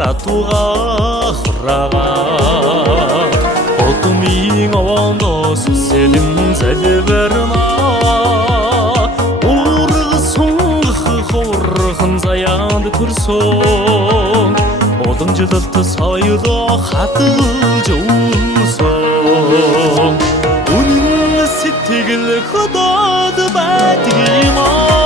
ратуга хурага Отумин овондо сүселин зәлберна Ургысуңгы хорхын заянды күрсөң Одың жылытты сайыда хаты жуынсың Үнің сеттегіл құдады бәдима